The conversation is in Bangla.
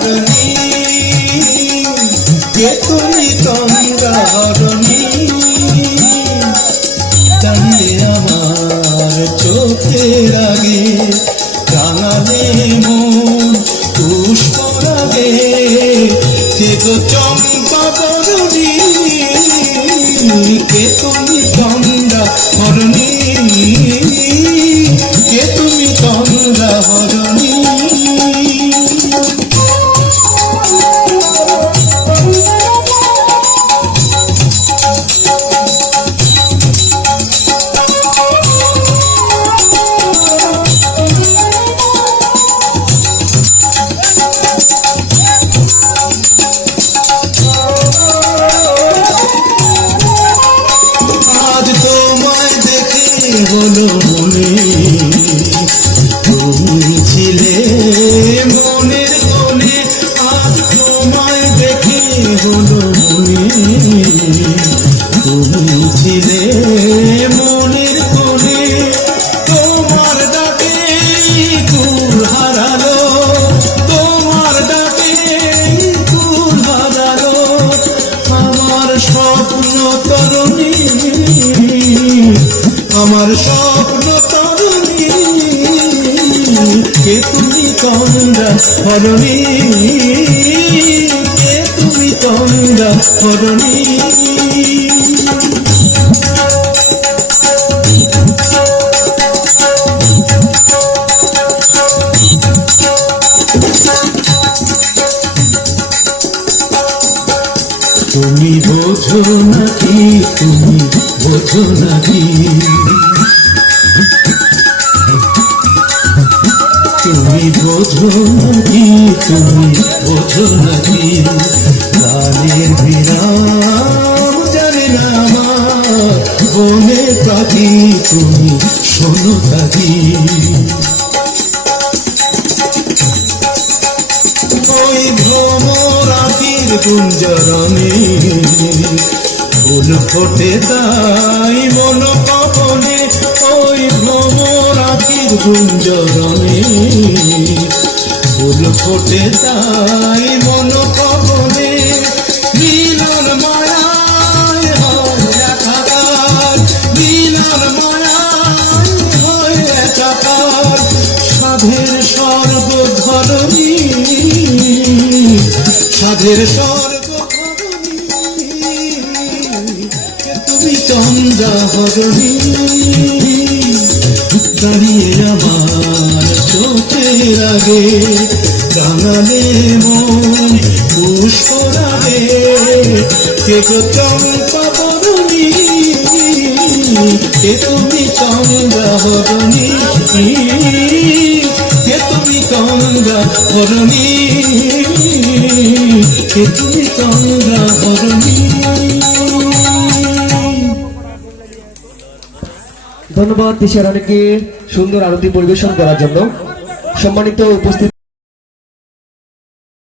হরণী, কে তুমি তন্দ্রা হরণী, দাঁড়িয়ে আমার চোখের আগে রাঙালে মন পুষ্পরাগে, কে গো চম্পা বরণী, কে তুমি তন্দ্রা হরণী, কে তুমি তন্দ্রা হরণী। হলো মনে তুমি ছিলে মনের কোণে, আজ তোমায় দেখে হলো মনে তুমি ছিলে মনের কোণে, তোমার ডাকে কুল হারালো, তোমার ডাকে কুল হারালো আমার স্বপ্ন তরুণী, আমার স্বপ্ন তরুণী, কে তুমি তন্দ্রা হরণী, কে তুমি তন্দ্রা হরণী। তুমি বোঝো নাকি, তুমি বোঝো নাকি, তুমি বোঝো নাকি, তুমি বোঝো নাকি, প্রাণের বিরাম জানে না আমার বনে পাখি, তুমি শোনো পাখি, ওই ভ্রমর আখির গুঞ্জরণে ফুল ফোটে তাই মন কপনে, ওই ভ্রমর আখির গুঞ্জরণে ফুল ফোটে তাই মন কপনে, মিলন মায়ায় হয় একাকার, মিলন মায়ায় হয় একাকার, সাধের স্বর্গ ধরণী, সাধের স্বর্গ ধরণী, কে তুমি চন্দ্রা হরণী, দাঁড়িয়ে আমার চোখের আগে রাঙালে মন পুষ্পরাগে, কে গো চম্পা বরণী, কে তুমি চন্দ্রা হরণী, কে তুমি চন্দ্রা হরণী, কে তুমি চন্দ্রা হরণী। ধন্যবাদ তিশারানীকে সুন্দর আরতি পরিবেশন করার জন্য। সম্মানিত উপস্থিত